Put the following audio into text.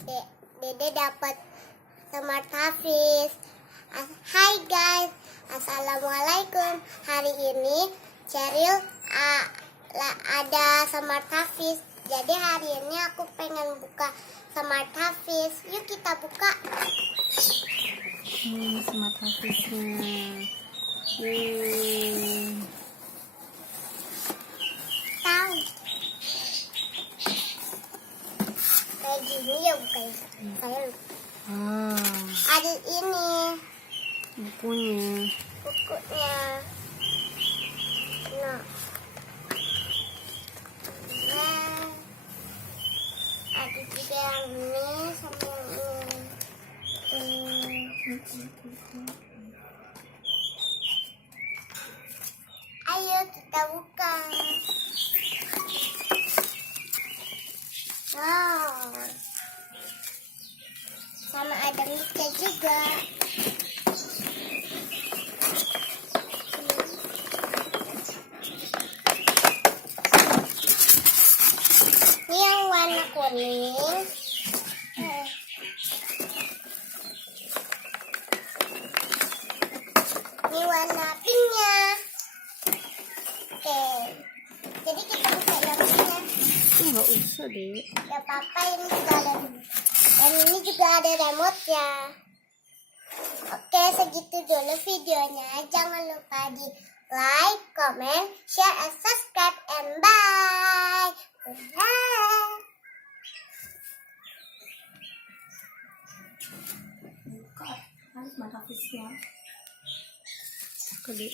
Dede dapat Smart Hafidz. Hai guys, assalamualaikum. Hari ini Cheryl ada Smart Hafidz. Jadi hari ini aku pengen buka Smart Hafidz. Yuk kita buka. Smart Hafidznya. Tahu. Kayak gini ya bukanya. Saya lupa. Ada ini Bukunya. Nah. Ada juga yang ini sama ini. Ayo kita buka. Wow. Sama ada mika juga. Ini yang warna kuning. Ini warna pinknya. Oke. Jadi kita buka yang pinknya. Nggak usah deh. Ya papa, ini juga ada. Dan ini juga ada remote-nya. Oke, segitu dulu videonya. Jangan lupa di like, comment, share, and subscribe. And bye. Bye. Buka. Harus Smart Hafidznya. Kedua.